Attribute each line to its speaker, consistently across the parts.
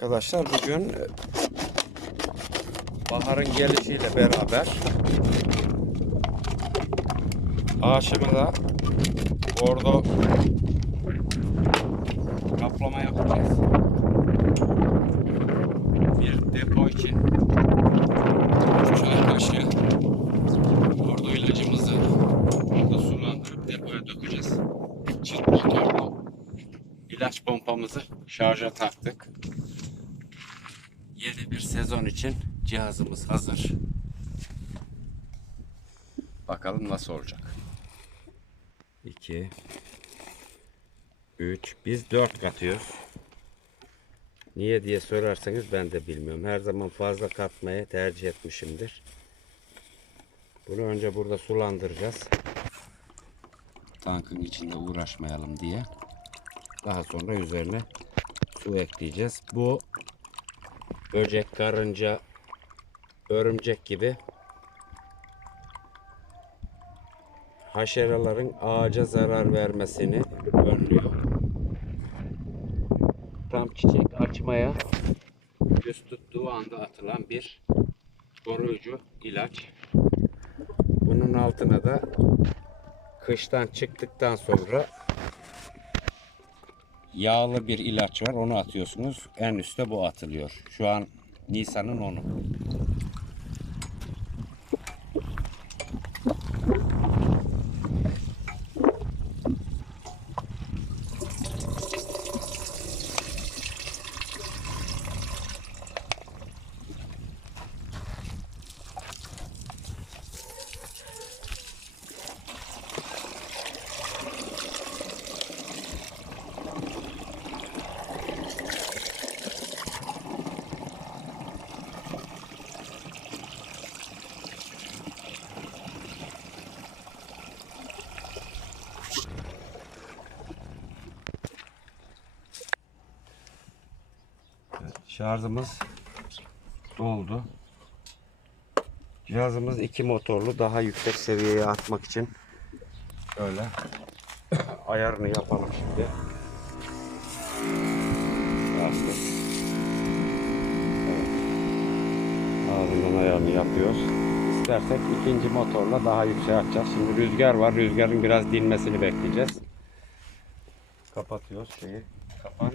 Speaker 1: Arkadaşlar bugün e, baharın gelişiyle beraber ağaçımıza bordo kaplama yapacağız. Bir depo için çay kaşığı bordo ilacımızı burada sulandırıp depoya dökeceğiz. Çift motorlu ilaç pompamızı şarja taktık. Bir sezon için cihazımız hazır. Bakalım nasıl olacak. 2 3 Biz 4 katıyoruz. Niye diye sorarsanız ben de bilmiyorum. Her zaman fazla katmaya tercih etmişimdir. Bunu önce burada sulandıracağız. Tankın içinde uğraşmayalım diye. Daha sonra üzerine su ekleyeceğiz. Bu böcek, karınca, örümcek gibi haşeraların ağaca zarar vermesini önlüyor. Tam çiçek açmaya yüz tuttuğu anda atılan bir koruyucu ilaç. Bunun altına da kıştan çıktıktan sonra yağlı bir ilaç var. Onu atıyorsunuz. En üstte bu atılıyor. Şu an Nisan'ın onu. Şarjımız doldu. Cihazımız iki motorlu daha yüksek seviyeye atmak için şöyle ayarını yapalım şimdi. Evet. Ağzından ayarını yapıyoruz. İstersek ikinci motorla daha yüksek atacağız. Şimdi rüzgar var. Rüzgarın biraz dinmesini bekleyeceğiz. Kapatıyoruz şeyi. Kapağı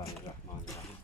Speaker 1: Bismillahirrahmanirrahim.